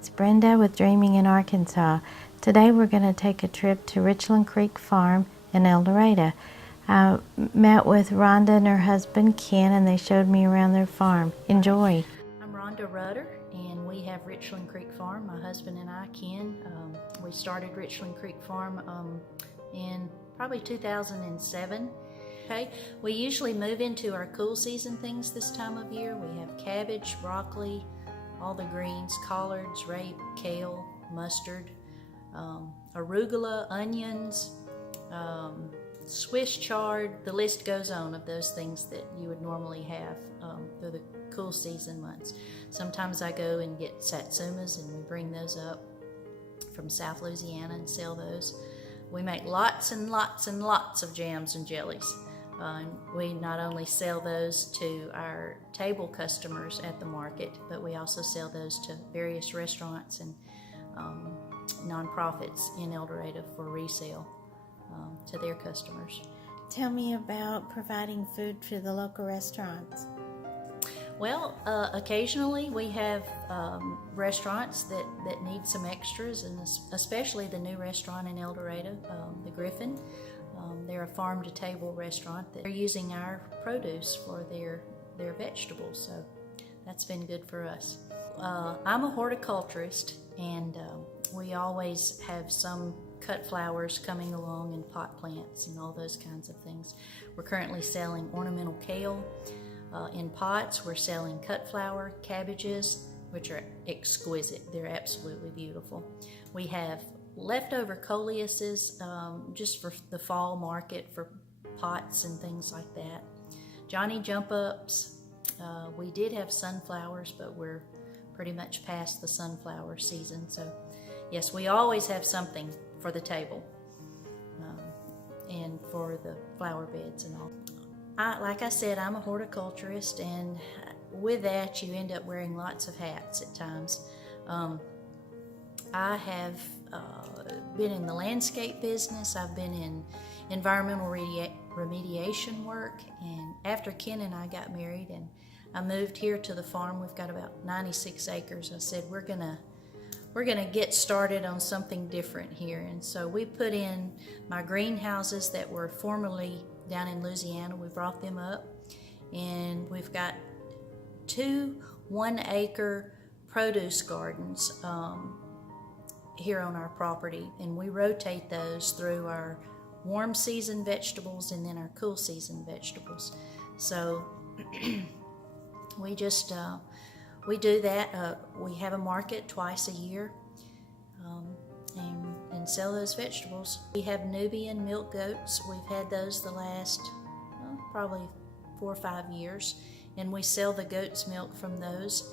it's Brenda with Dreaming in Arkansas. Today we're going to take a trip to Richland Creek Farm in El Dorado. I met with Rhonda and her husband Ken, and they showed me around their farm. Enjoy. I'm Rhonda Rudder, and we have Richland Creek Farm. My husband and I, Ken, we started Richland Creek Farm in probably 2007. Okay, we usually move into our cool season things this time of year. We have cabbage, broccoli, all the greens, collards, rape, kale, mustard, arugula, onions, Swiss chard. The list goes on of those things that you would normally have through the cool season months. Sometimes I go and get satsumas and we bring those up from South Louisiana and sell those. We make lots and lots and lots of jams and jellies. We not only sell those to our table customers at the market, but we also sell those to various restaurants and nonprofits in El Dorado for resale to their customers. Tell me about providing food to the local restaurants. Well, occasionally we have restaurants that need some extras, and especially the new restaurant in El Dorado, the Griffin. They're a farm-to-table restaurant that they're using our produce for their vegetables, so that's been good for us. I'm a horticulturist, and we always have some cut flowers coming along and pot plants and all those kinds of things. We're currently selling ornamental kale in pots. We're selling cut flower cabbages, which are exquisite. They're absolutely beautiful. We have leftover coleuses just for the fall market for pots and things like that. Johnny jump ups. We did have sunflowers, but we're pretty much past the sunflower season. So yes, we always have something for the table and for the flower beds and all. Like I said, I'm a horticulturist, and with that you end up wearing lots of hats at times. I have been in the landscape business. I've been in environmental remediation work, and after Ken and I got married and I moved here to the farm, we've got about 96 acres. I said we're gonna get started on something different here, and so we put in my greenhouses that were formerly down in Louisiana. We brought them up, and we've got 2 1-acre produce gardens here on our property, and we rotate those through our warm season vegetables and then our cool season vegetables. So we just we do that. We have a market twice a year and sell those vegetables. We have Nubian milk goats. We've had those the last probably 4 or 5 years, and we sell the goat's milk from those.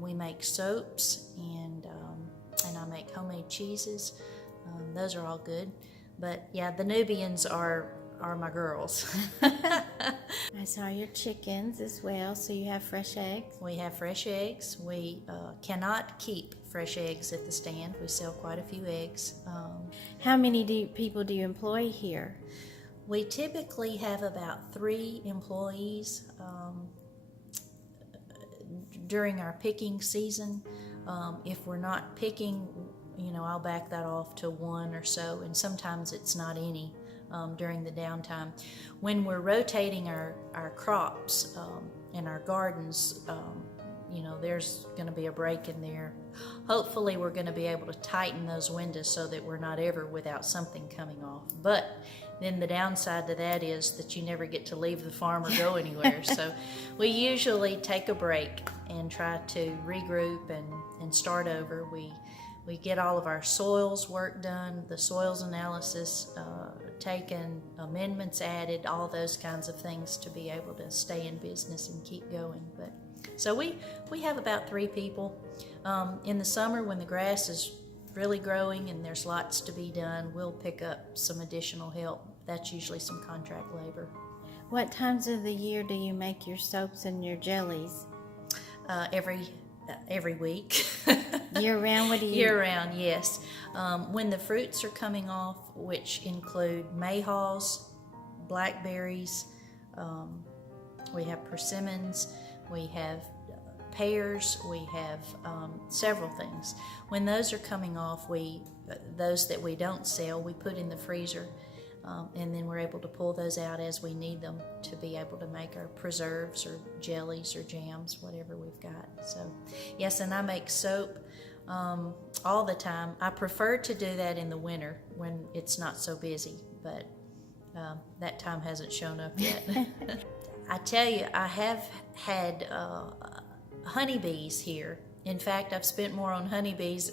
We make soaps, and I make homemade cheeses. Those are all good. But yeah, the Nubians are my girls. I saw your chickens as well, so you have fresh eggs? We have fresh eggs. We cannot keep fresh eggs at the stand. We sell quite a few eggs. How many people do you employ here? We typically have about 3 employees during our picking season. If we're not picking, I'll back that off to 1 or so, and sometimes it's not any during the downtime. When we're rotating our crops in our gardens, there's going to be a break in there. Hopefully we're going to be able to tighten those windows so that we're not ever without something coming off. But then the downside to that is that you never get to leave the farm or go anywhere. So we usually take a break and try to regroup and start over. We get all of our soils work done, the soils analysis taken, amendments added, all those kinds of things to be able to stay in business and keep going. But so we have about 3 people. In the summer, when the grass is really growing and there's lots to be done, we'll pick up some additional help. That's usually some contract labor. What times of the year do you make your soaps and your jellies? Every week. Year round? What do you? Year round, yes. When the fruits are coming off, which include mayhaws, blackberries, we have persimmons, we have pears, we have several things. When those are coming off, those that we don't sell, we put in the freezer, and then we're able to pull those out as we need them to be able to make our preserves or jellies or jams, whatever we've got. So yes, and I make soap all the time. I prefer to do that in the winter when it's not so busy, but that time hasn't shown up yet. I tell you, I have had honeybees here. In fact, I've spent more on honeybees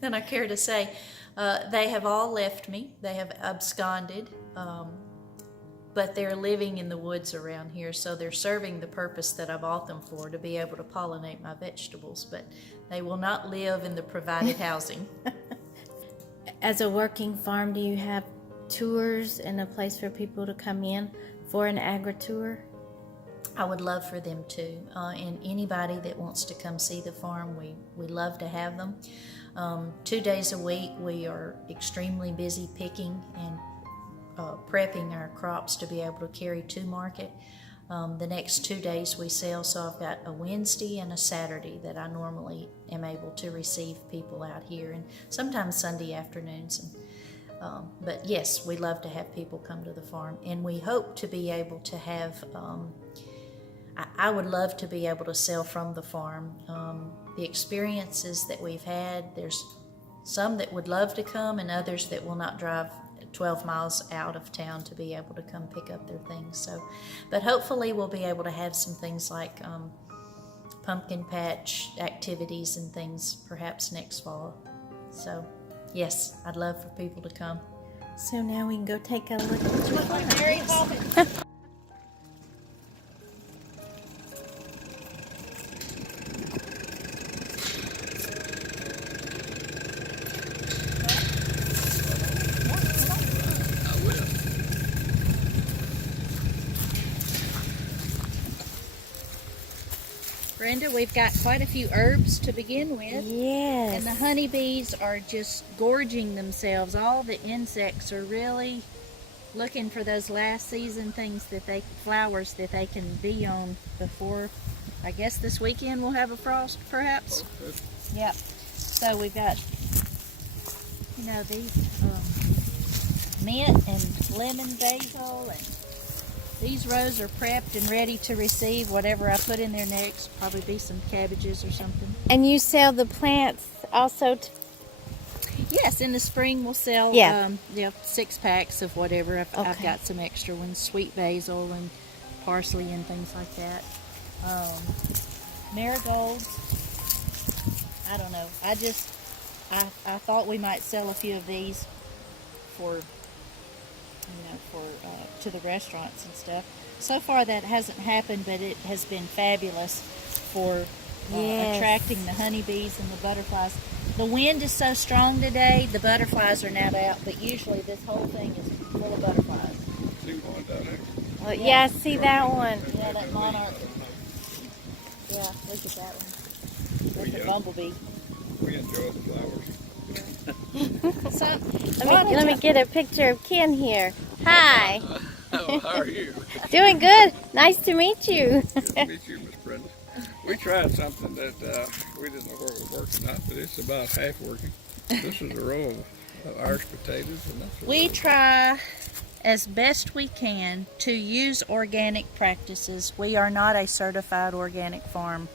than I care to say. They have all left me. They have absconded, but they're living in the woods around here, so they're serving the purpose that I bought them for, to be able to pollinate my vegetables, but they will not live in the provided housing. As a working farm, do you have tours and a place for people to come in for an agri-tour? I would love for them to, and anybody that wants to come see the farm, we love to have them. 2 days a week we are extremely busy picking and prepping our crops to be able to carry to market. The next 2 days we sell, so I've got a Wednesday and a Saturday that I normally am able to receive people out here, and sometimes Sunday afternoons. But yes, we love to have people come to the farm, and we hope to be able to have, I would love to be able to sell from the farm. The experiences that we've had, there's some that would love to come and others that will not drive 12 miles out of town to be able to come pick up their things. So, but hopefully we'll be able to have some things like pumpkin patch activities and things perhaps next fall. So yes, I'd love for people to come. So now we can go take a look at your farm. Brenda, we've got quite a few herbs to begin with. Yes. And the honeybees are just gorging themselves. All the insects are really looking for those last season things flowers that they can be on before, I guess this weekend we'll have a frost perhaps. Yep. So we've got, these mint and lemon basil, and these rows are prepped and ready to receive whatever I put in there next. Probably be some cabbages or something. And you sell the plants also? Yes, in the spring we'll sell 6 packs of whatever. I've got some extra ones, sweet basil and parsley and things like that. Marigolds. I don't know. I thought we might sell a few of these for to the restaurants and stuff. So far that hasn't happened, but it has been fabulous for attracting the honeybees and the butterflies. The wind is so strong today, the butterflies are now out, but usually this whole thing is full of butterflies. See one down there? Oh, yeah, I see that one. Yeah, that monarch. Yeah, look at that one. That's a bumblebee. We enjoy the flowers. So, Let me get a picture of Ken here. Hi. How are you? Doing good. Nice to meet you. Good to meet you, Miss Brenda. We tried something that we didn't know whether it would work or not, but it's about half working. This is a row of Irish potatoes, and that's what we try as best we can to use organic practices. We are not a certified organic farm.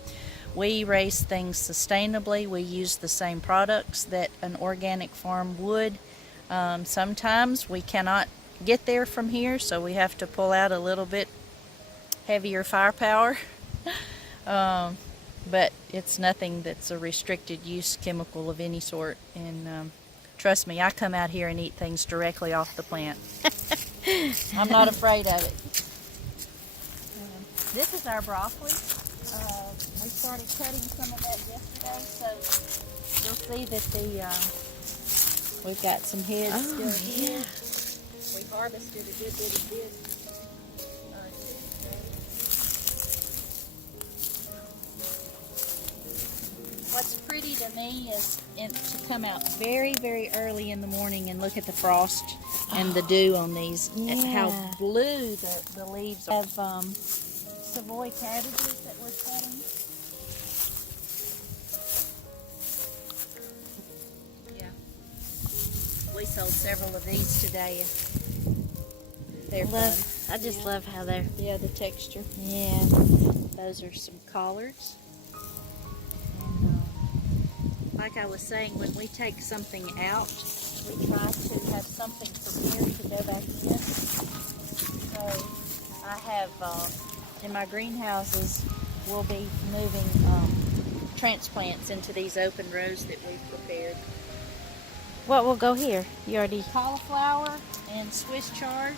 We raise things sustainably. We use the same products that an organic farm would. Sometimes we cannot get there from here, so we have to pull out a little bit heavier firepower. But it's nothing that's a restricted use chemical of any sort. And trust me, I come out here and eat things directly off the plant. I'm not afraid of it. This is our broccoli. We started cutting some of that yesterday, so you'll see that we've got some heads still here. Yeah. We harvested a good bit of this. What's pretty to me is to come out very, very early in the morning and look at the frost and the dew on these, and how blue the leaves are. Of Savoy cabbages that we're cutting. sold several of these today. They're I just love how they're. yeah, the texture. Yeah. Those are some collards. And, like I was saying, when we take something out, we try to have something prepared to go back in. So I have, in my greenhouses, we'll be moving transplants into these open rows that we've prepared. What will go here? You already. Cauliflower and Swiss chard.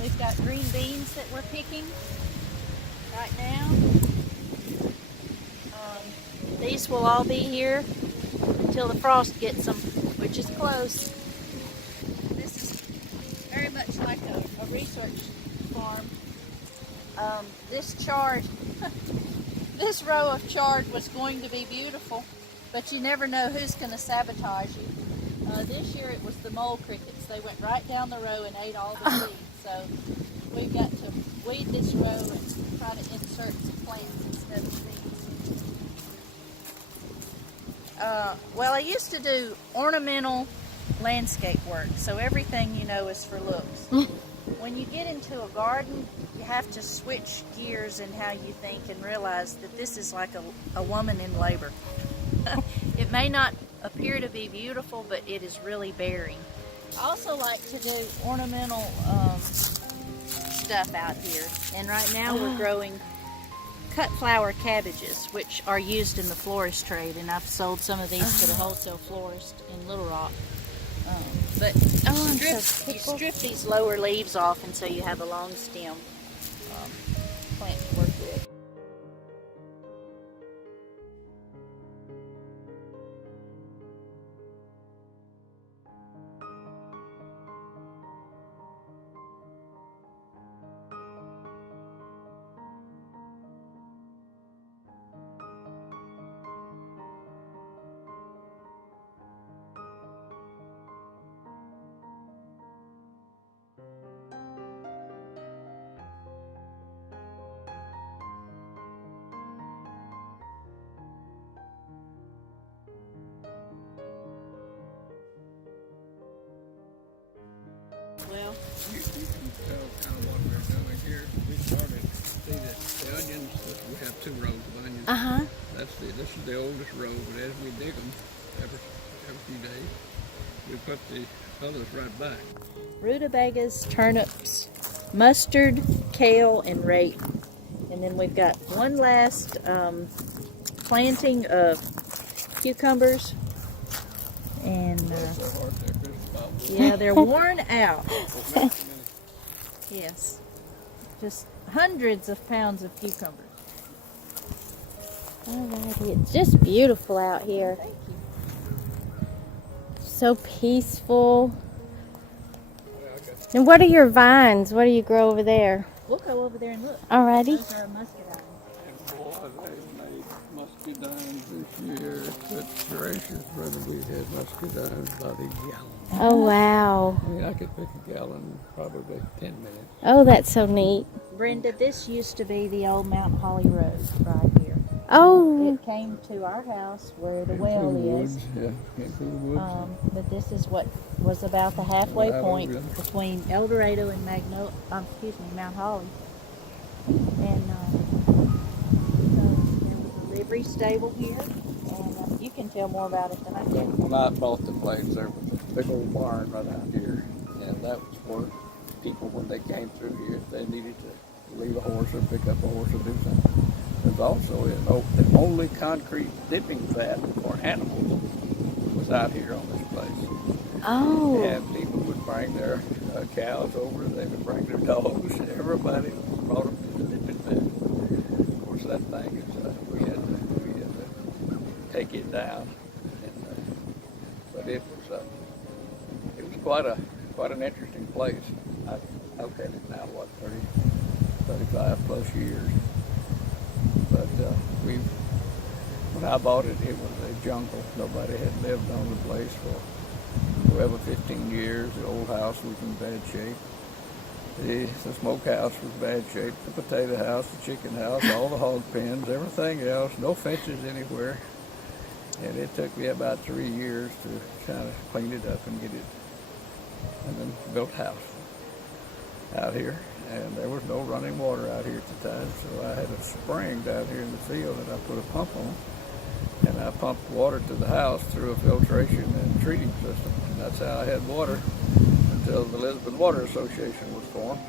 We've got green beans that we're picking right now. These will all be here until the frost gets them, which is close. This is very much like a research farm. This chard, this row of chard was going to be beautiful, but you never know who's going to sabotage you. This year it was the mole crickets. They went right down the row and ate all the seeds. So we've got to weed this row and try to insert some plants instead of seeds. Well, I used to do ornamental landscape work, so everything you know is for looks. When you get into a garden, you have to switch gears in how you think and realize that this is like a woman in labor. It may not appear to be beautiful, but it is really bearing. I also like to do ornamental stuff out here, and right now we're growing cut flower cabbages, which are used in the florist trade, and I've sold some of these to the wholesale florist in Little Rock. But you strip these lower leaves off, and so you have a long stem plant to work with. Well, You can tell kind of what we're doing here. We started, see the onions, we have 2 rows of onions. This is the oldest row, but as we dig them every few days, we put the others right back. rutabagas, turnips, mustard, kale, and rape. And then we've got one last planting of cucumbers. And yeah, they're worn out. Yes, just hundreds of pounds of cucumbers. Alrighty, it's just beautiful out here. Thank you. So peaceful. And what are your vines? What do you grow over there? We'll go over there and look. Alrighty. Those are muscadine. And boy, they made muscadines this year. But gracious, brother, we had muscadines by the gallon. Oh, wow. I mean, I could pick a gallon in probably 10 minutes. Oh, that's so neat. Brenda, this used to be the old Mount Holly Road right here. Oh. It came to our house where the well is. Yeah, came through the woods. But this is what was about the halfway point between El Dorado and Mount Holly. And so there was a livery stable here, and you can tell more about it than I can. When I bought the place, there was a big old barn right out here, and that was where people, when they came through here, if they needed to leave a horse or pick up a horse or do something. There's also the only concrete dipping vat for animals was out here on this place. Oh. And people would bring their cows over, they would bring their dogs, everybody brought them to the dipping vat. Of course, that thing is, we had to take it down. And, but it was quite an interesting place. I've had it now, 35 plus years. But when I bought it, it was a jungle. Nobody had lived on the place for 12 or 15 years. The old house was in bad shape. The smokehouse was bad shape. The potato house, the chicken house, all the hog pens, everything else. No fences anywhere. And it took me about 3 years to kind of clean it up and get it, and then built a house out here. And there was no running water out here at the time, so I had a spring down here in the field that I put a pump on. And I pumped water to the house through a filtration and treating system. And that's how I had water until the Lisbon Water Association was formed.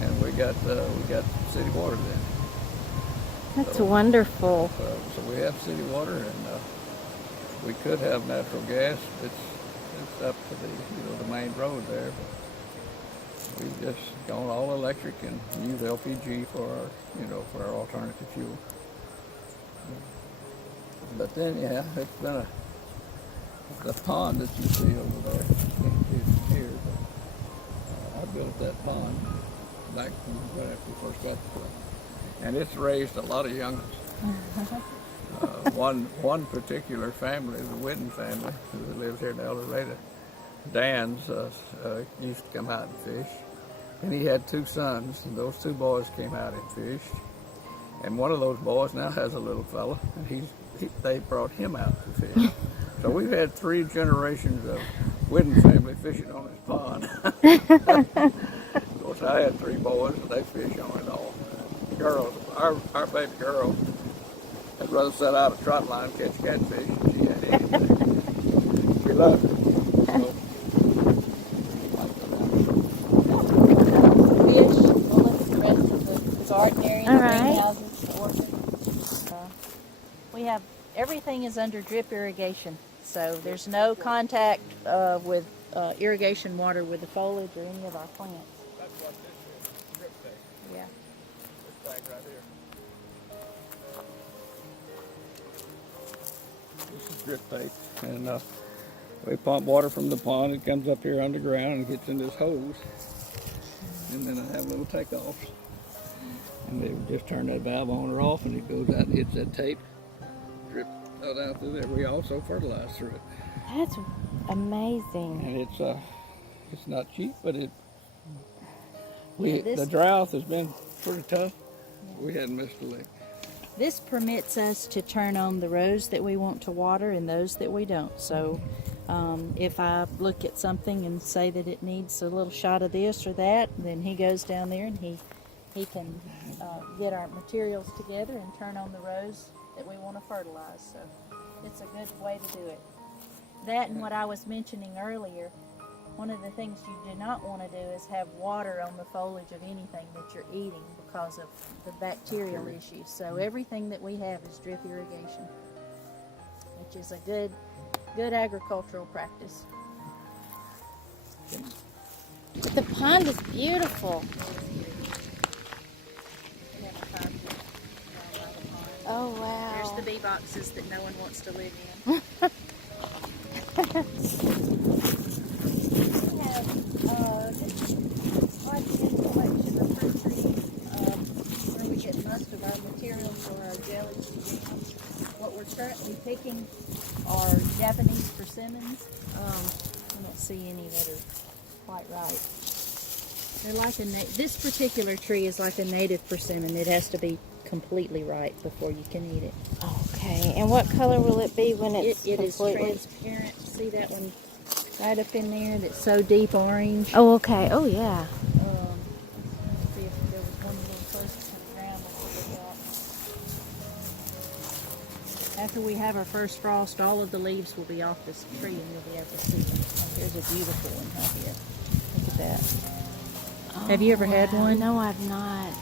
And we got city water then. That's wonderful. So we have city water, and we could have natural gas. It's up to the main road there. But we've just gone all electric and use LPG for our alternative fuel. But then, yeah, it's been the pond that you see over there. You can't see it from here, but I built that pond back right after we first got the place. And it's raised a lot of young'uns. One particular family, the Whitten family, who lives here in El Dorado, Dan's used to come out and fish. And he had 2 sons, and those 2 boys came out and fished. And one of those boys now has a little fella, and they brought him out to fish. So we've had 3 generations of Whitten family fishing on this pond. Of course, I had 3 boys, and they fish on it all. Girls, our baby girl, had rather set out a trot line, catch catfish, and she had anything. We loved it. So, Fish, we'll look at the rest of the garden area, All the right. greenhouses, the orchard. We have, everything is under drip irrigation, so there's no contact with irrigation water with the foliage or any of our plants. that's what this is, drip tank. Yeah. This tank right here. This is drip tape, and we pump water from the pond. It comes up here underground and gets in this hose, and then I have little takeoffs, and they just turn that valve on or off, and it goes out and hits that tape, drip out through there. We also fertilize through it, That's amazing. and it's not cheap, but Yeah, the drought has been pretty tough. We hadn't missed a lick. This permits us to turn on the rows that we want to water and those that we don't. So if I look at something and say that it needs a little shot of this or that, then he goes down there and he can get our materials together and turn on the rows that we want to fertilize. So it's a good way to do it. That and what I was mentioning earlier, one of the things you do not want to do is have water on the foliage of anything that you're eating because of the bacterial issues. So everything that we have is drip irrigation, which is a good agricultural practice. The pond is beautiful. Oh, wow. There's the bee boxes that no one wants to live in. We have this quite a good collection of fruit trees where we get most of our materials for our jellies and jams. What we're currently picking are Japanese persimmons. I don't see any that are quite right. They're like this particular tree is like a native persimmon. It has to be completely ripe before you can eat it. Okay, and what color will it be when it's It is completely... transparent. See that one right up in there that's so deep orange? Oh, okay. Oh, yeah. Let's see if there was one a little closer to the ground that we'll look at. After we have our first frost, all of the leaves will be off this tree and you'll be able to see them. Like, there's a beautiful one right here. Look at that. Have you ever had wow. one? No, I've not.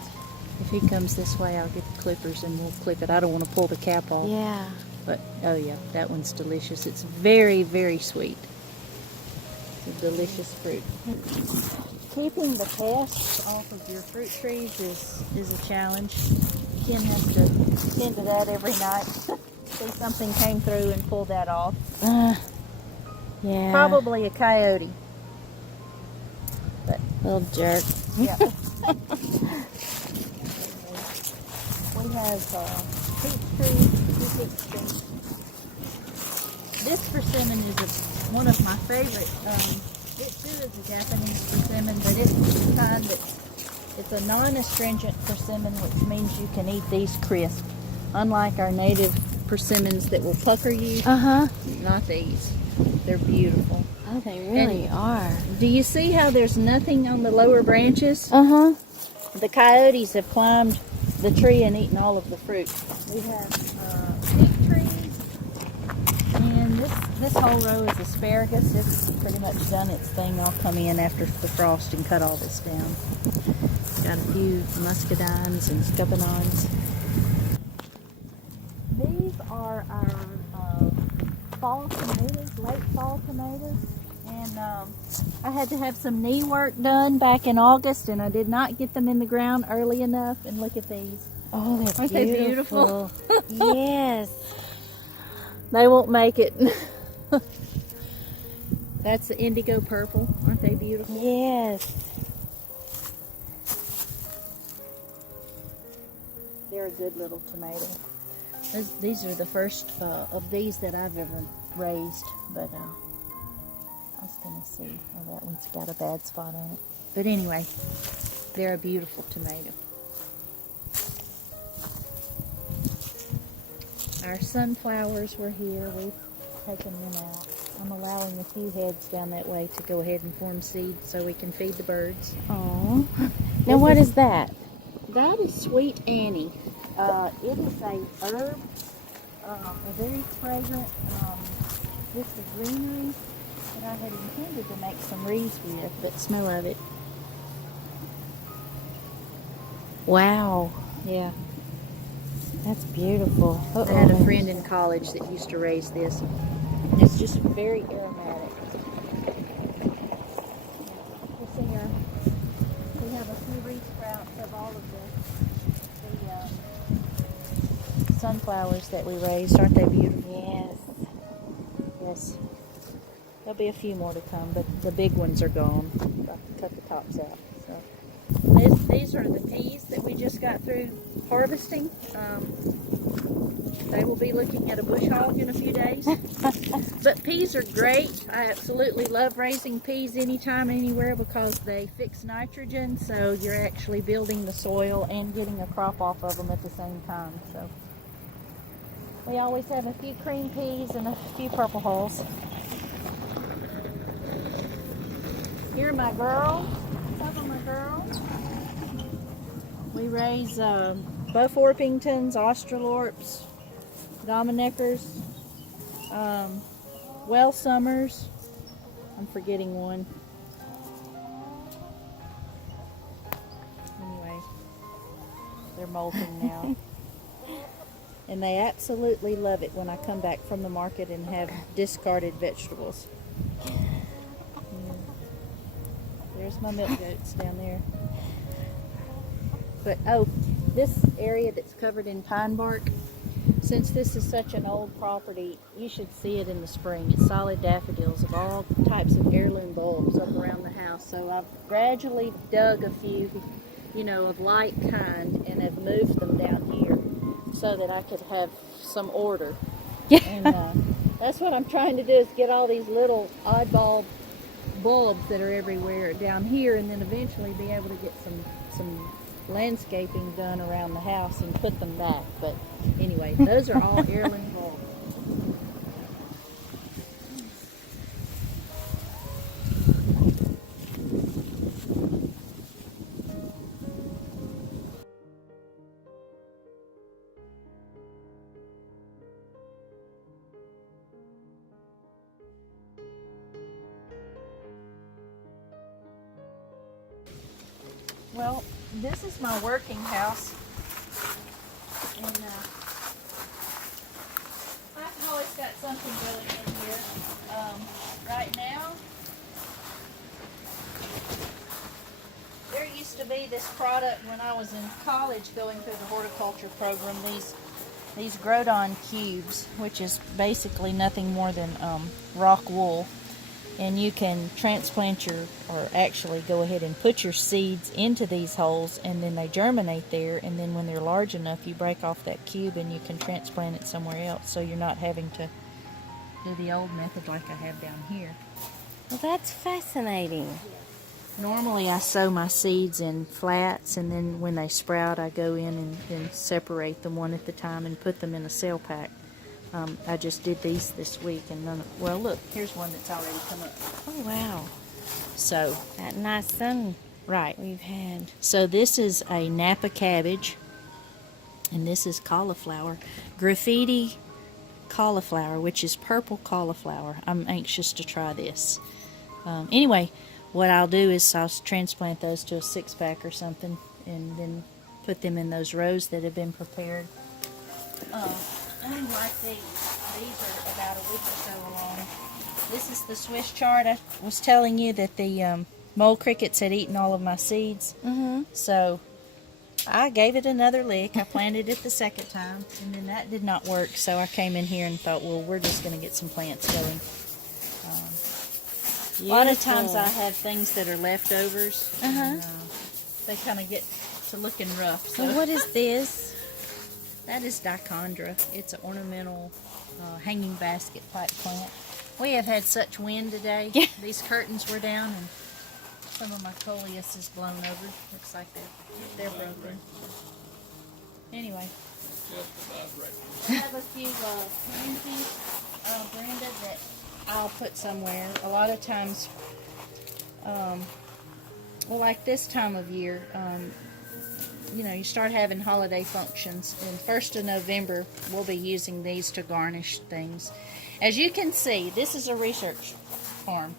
If he comes this way, I'll get the clippers and we'll clip it. I don't want to pull the cap off. Yeah. But, oh yeah, that one's delicious. It's very, very sweet. It's a delicious fruit. Keeping the pests off of your fruit trees is a challenge. Ken has to tend to that every night. See, something came through and pulled that off. Yeah. Probably a coyote. But, Little jerk. yeah. We have peach trees, 2 peach trees. This persimmon is one of my favorite. It too is a Japanese persimmon, but it's the kind it's a non-astringent persimmon, which means you can eat these crisp. Unlike our native persimmons that will pucker you. Uh-huh. Not these. They're beautiful. Oh, they really are. Do you see how there's nothing on the lower branches? Uh-huh. The coyotes have climbed the tree and eaten all of the fruit. We have fig trees, and this whole row is asparagus. It's pretty much done its thing. I'll come in after the frost and cut all this down. Got a few muscadines and scuppernons. These are our fall tomatoes, late fall tomatoes. And I had to have some knee work done back in August, and I did not get them in the ground early enough. And look at these. Oh, they're Aren't they beautiful? Yes. They won't make it. That's the indigo purple. Aren't they beautiful? Yes. They're a good little tomato. These are the first of these that I've ever raised, but I was going to see. Oh, that one's got a bad spot on it. But anyway, they're a beautiful tomato. Our sunflowers were here. We've taken them out. I'm allowing a few heads down that way to go ahead and form seed so we can feed the birds. Oh. Now what is that? That is Sweet Annie. It is a herb, a very fragrant, just a greenery that I had intended to make some wreaths with, but smell of it. Wow. Yeah. That's beautiful. I had a friend in college that used to raise this. It's just very aromatic. You see we have a few wreath sprouts of all of the sunflowers that we raised. Aren't they beautiful? Yes. Yes. There'll be a few more to come, but the big ones are gone. I cut the tops out. So these are the peas that we just got through harvesting. They will be looking at a bush hog in a few days. But peas are great. I absolutely love raising peas anytime, anywhere, because they fix nitrogen, so you're actually building the soil and getting a crop off of them at the same time. So we always have a few cream peas and a few purple hulls. Here are my girls. Some of my girls. We raise Buff Orpingtons, Australorps, Domineckers, Well Summers. I'm forgetting one. Anyway, they're molting now. And they absolutely love it when I come back from the market and have discarded vegetables. There's my milk goats down there. But, this area that's covered in pine bark, since this is such an old property, you should see it in the spring. It's solid daffodils of all types of heirloom bulbs up around the house. So I've gradually dug a few, of light kind, and have moved them down here so that I could have some order. And that's what I'm trying to do, is get all these little oddball bulbs that are everywhere down here, and then eventually be able to get some landscaping done around the house and put them back. But anyway, those are all heirloom bulbs. Well, this is my working house, and I've always got something going in here. Right now, there used to be this product when I was in college going through the horticulture program, these Groton cubes, which is basically nothing more than rock wool. And you can transplant or actually go ahead and put your seeds into these holes, and then they germinate there, and then when they're large enough, you break off that cube and you can transplant it somewhere else, so you're not having to do the old method like I have down here. Well, that's fascinating. Normally I sow my seeds in flats, and then when they sprout I go in and separate them one at a time and put them in a cell pack. I just did these this week, and then, well, look, here's one that's already come up. Oh, wow. So, That nice sun right. we've had. So this is a Napa cabbage, and this is cauliflower. Graffiti cauliflower, which is purple cauliflower. I'm anxious to try this. Anyway, what I'll do is I'll transplant those to a 6-pack or something, and then put them in those rows that have been prepared. I like these. These are about a week or so along. This is the Swiss chard. I was telling you that the mole crickets had eaten all of my seeds. Mm-hmm. So I gave it another lick. I planted it the second time, and then that did not work. So I came in here and thought, well, we're just going to get some plants going. A lot of times I have things that are leftovers, and they kind of get to looking rough. So Well, what is this? that is dichondra. It's an ornamental hanging basket type plant. We have had such wind today. Yeah. These curtains were down, and some of my coleus is blown over. Looks like they're broken. Anyway, I have a few pansies, Brenda, that I'll put somewhere. A lot of times, well, like this time of year, you know, you start having holiday functions, and 1st of November we'll be using these to garnish things. As you can see, this is a research farm.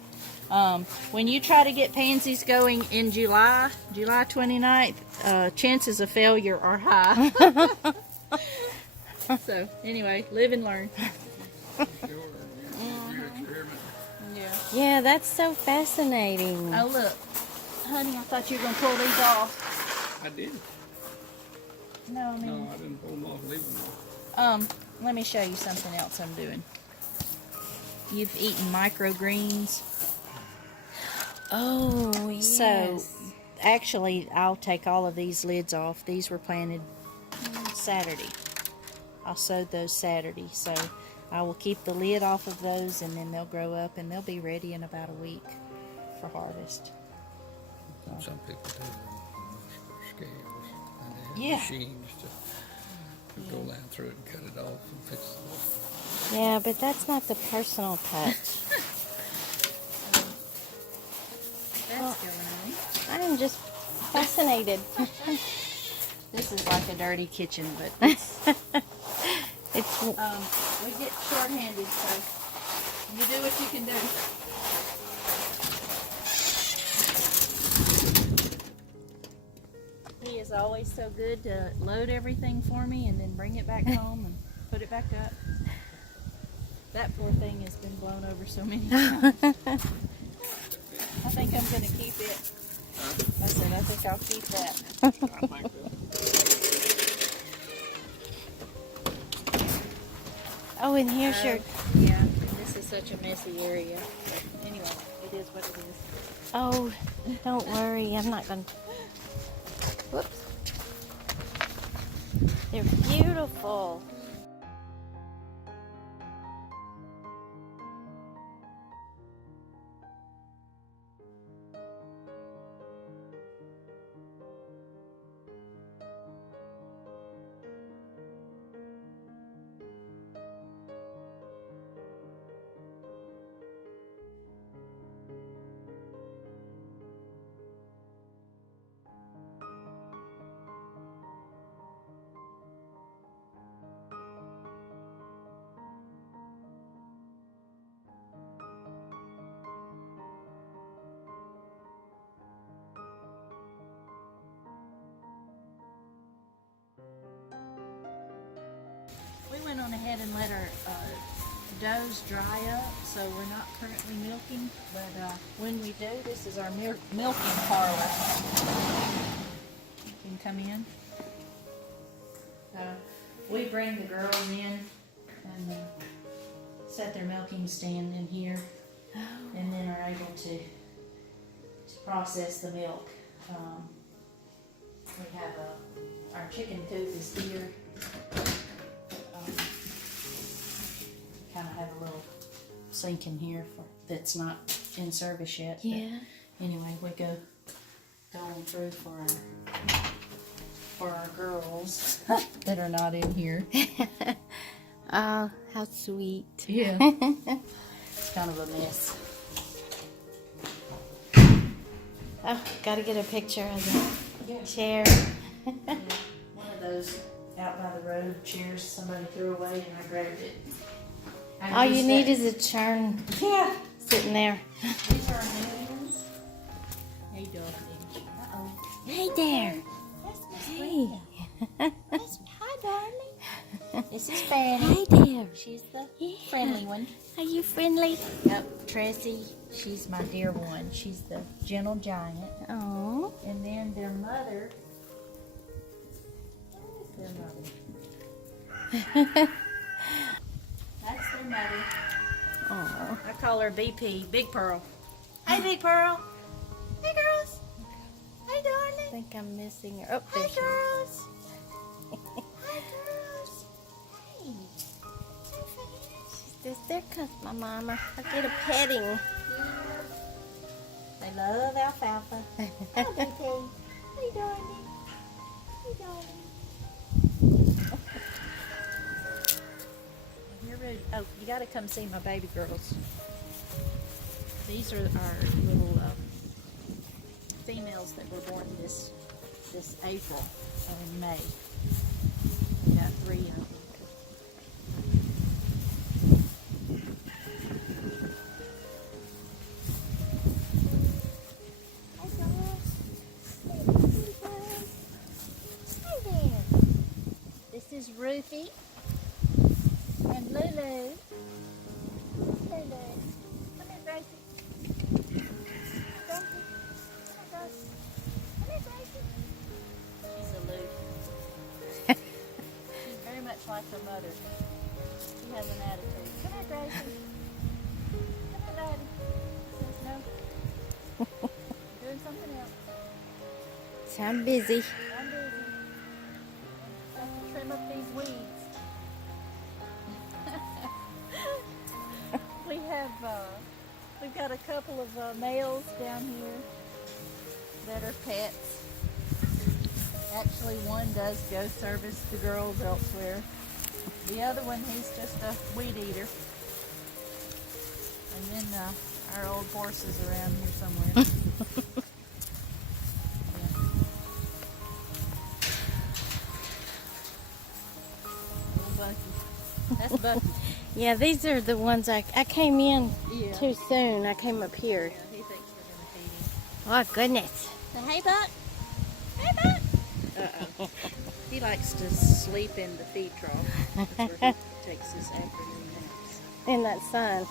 When you try to get pansies going in July 29th, chances of failure are high. So anyway, live and learn. Yeah. Yeah, that's so fascinating. Oh look, honey, I thought you were gonna pull these off. I did. No, I mean, No, I didn't pull them off, leave them off. let me show you something else I'm doing. You've eaten microgreens. Oh, yes. So, actually, I'll take all of these lids off. These were planted Saturday. I sowed those Saturday, so I will keep the lid off of those, and then they'll grow up, and they'll be ready in about a week for harvest. Some people do scales, and they have Yeah. machines to go down through it and cut it off and fix it. Yeah, but that's not the personal touch. That's going on. I'm just fascinated. This is like a dirty kitchen, but it's, It's we get short-handed, so you do what you can do. He is always so good to load everything for me and then bring it back home and put it back up. That poor thing has been blown over so many times. I think I'm going to keep it. I said, I think I'll keep that. I think oh, and here's your. Yeah, this is such a messy area. But anyway, it is what it is. Oh, don't worry. I'm not going to. Whoops. They're beautiful. We went on ahead and let our doughs dry up, so we're not currently milking, but when we do, this is our milking parlor. You can come in. We bring the girls in and set their milking stand in here, and then are able to process the milk. We have our chicken coop is here. Kind of have a little sink in here that's not in service yet. Yeah. But anyway, we go on through for our girls that are not in here. Oh, how sweet. Yeah. It's kind of a mess. Oh, gotta get a picture of the chair. One of those out by the road chairs somebody threw away and I grabbed it. All you need is a churn Yeah. sitting there. These are new ones. Hey, darling. Uh-oh. Hey there. That's my Hey. Hi, darling. This is Fanny. Hey there. She's the friendly one. Are you friendly? Yep, Tressie. She's my dear one. She's the gentle giant. Oh. And then their mother. Where is their mother? That's their mother. Oh. I call her BP, Big Pearl. Hey, Big Pearl. Hey, girls. Hey, I darling. think I'm missing her. Oh, there Hi, she is. girls. Hi, girls. Hey. Hey, Just there comes my mama. I'll get a petting. They love alfalfa. Hi, BP. Hey, darling. Hey, darling. You're rude. Oh, you got to come see my baby girls. These are our little females that were born this April and May. We got 3 of them. This is Ruthie and Lulu. Lulu. Come here, Gracie. Gracie. Come here, Gracie. Come here, Gracie. She's aloof. She's very much like her mother. She has an attitude. Come here, Gracie. Come here, Daddy. Says no. Doing something else. So I'm busy. I'm busy. Have to trim up these weeds. We've got a couple of males down here that are pets. Actually, one does go service the girls elsewhere. The other one, he's just a weed eater. And then our old horse is around here somewhere. Little Bucky. That's Bucky. Yeah, these are the ones I came in Yeah. too soon. I came up here. Yeah, he thinks we're gonna feed him. Oh, goodness. So, hey, Buck. Hey, Buck. Uh-oh. He likes to sleep in the feed trough. That's where he takes his afternoon naps. In that sun.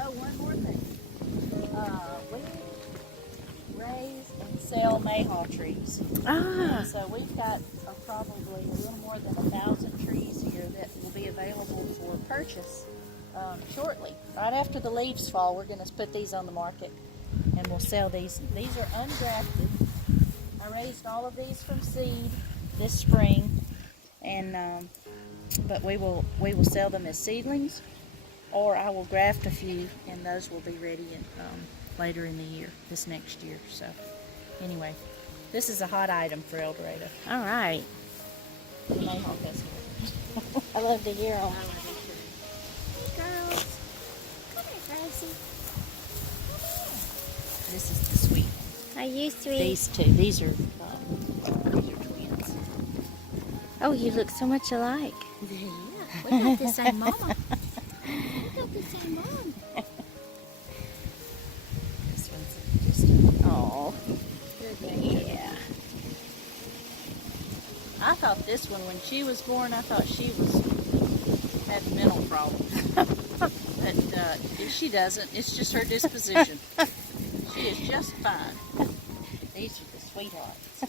Oh, one more thing. We raise and sell mayhaw trees. Ah. So we've got probably a little more than 1,000 trees here that will be available for purchase shortly. Right after the leaves fall, we're going to put these on the market and we'll sell these. These are ungrafted. I raised all of these from seed this spring, and but we will sell them as seedlings, or I will graft a few, and those will be ready later in the year, this next year. So anyway, this is a hot item for El Dorado. All right. The Mayhaw Festival. I love to hear them. Hey girls, come here, Gracie. Come here. This is the sweet one. Are you sweet? These two, these are twins. Oh, you look so much alike. Yeah, we got the same mama. We got the same mom. This one's just Oh. good nature. Yeah. I thought this one, when she was born, I thought she had mental problems. But she doesn't. It's just her disposition. She is just fine. These are the sweethearts.